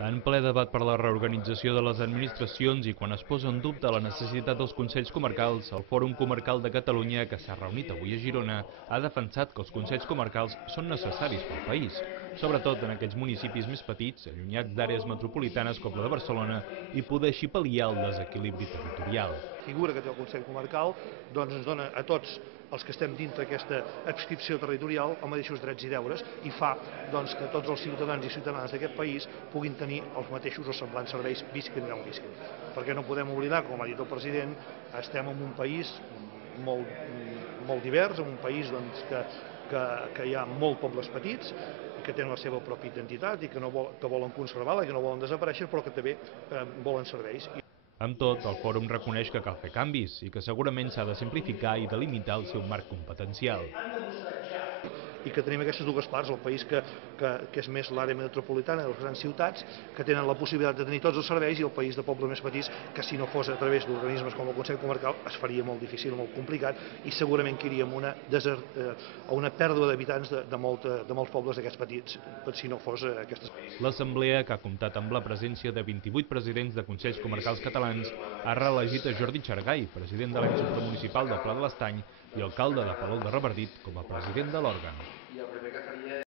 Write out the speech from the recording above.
En ple debat per la reorganització de les administracions i quan es posa en dubte la necessitat dels Consells Comarcals, el Fòrum Comarcal de Catalunya, que s'ha reunit avui a Girona, ha defensat que els Consells Comarcals són necessaris pel país, sobretot en aquells municipis més petits, allunyats d'àrees metropolitanes com la de Barcelona, i poder així pal·liar el desequilibri territorial. La figura que té el Consell Comarcal ens dona a tots els que estem dintre aquesta adscripció territorial els mateixos drets i deures i fa que tots els ciutadans i ciutadanes d'aquest país puguin tenir els mateixos o semblants serveis visquin on visquin. Perquè no podem oblidar, com ha dit el president, estem en un país molt divers, en un país que hi ha molts pobles petits, que tenen la seva pròpia identitat i que volen conservar-la i que no volen desaparèixer, però que també volen serveis. Amb tot, el fòrum reconeix que cal fer canvis i que segurament s'ha de simplificar i delimitar el seu marc competencial. I que tenim aquestes dues parts, el país que és més l'àrea metropolitana de les grans ciutats, que tenen la possibilitat de tenir tots els serveis, i el país de pobles més petits, que si no fos a través d'organismes com el Consell Comarcal es faria molt difícil, molt complicat, i segurament que iríem a una pèrdua d'habitants de molts pobles d'aquests petits, si no fos aquestes. L'Assemblea, que ha comptat amb la presència de 28 presidents de Consells Comarcals catalans, ha reelegit a Jordi Xargay, president de l'ens supramunicipal del Pla de l'Estany, i alcalde de Palol de Revardit com a president de l'òrgan.